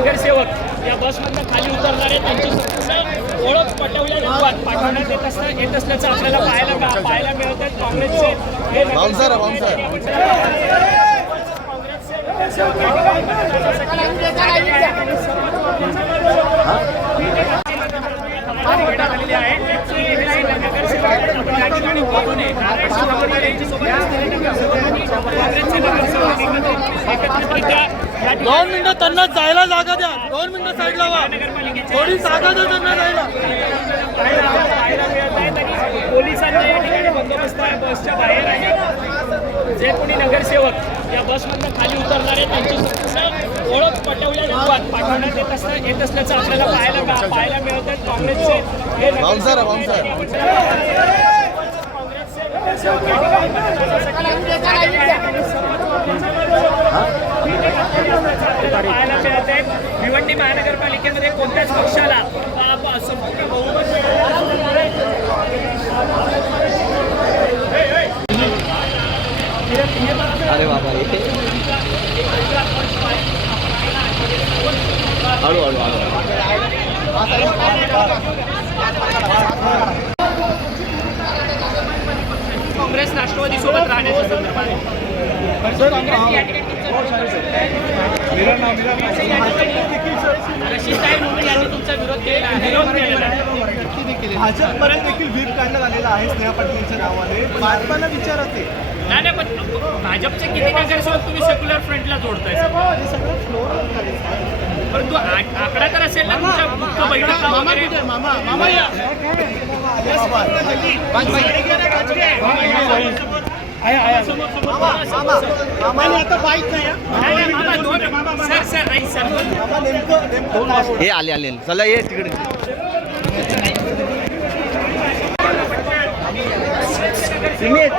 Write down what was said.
नगरसेवक या बसमधनं खाली उतरणारे त्यांची संपूर्ण ओळख पटवल्या पाठवण्यात येत असल्याचं आपल्याला पाहायला मिळत आहे. काँग्रेसचे दोन मिनिटं त्यांना जायला जागा द्या. 2 मिनिटं साईडला व्हा. थोडी जागा द्या त्यांना जायला. पोलिसांचा या ठिकाणी बंदोबस्त आहे बसच्या बाहेर आहे. जे कोणी नगरसेवक या बसमधनं खाली उतरणारे त्यांची संपूर्ण ओळख पटवल्या पाठवण्यात येत असल्याचं आपल्याला पाहायला मिळत आहे. काँग्रेसचे पाहायला मिळत आहे. भिवंडी महानगरपालिकेमध्ये कोणत्याच पक्षाला संपूर्ण बहुमत अरे बाबा हळू काँग्रेस राष्ट्रवादी सोबत राहण्याच्या संदर्भात तुमचा विरोध केलेला भाजपपर्यंत देखील व्हीप काढण्यात आलेला आहे स्नेहा पाटीलच्या नावाने. भाजपाला विचारत आहे नाही पण भाजपचे किती नगरसेवक तुम्ही सेक्युलर फ्रंटला जोडताय परंतु आकडा तर असेल ना तुमच्या मुख्य बैठका वगैरे. हे आले चला ये तिकडे. सुमित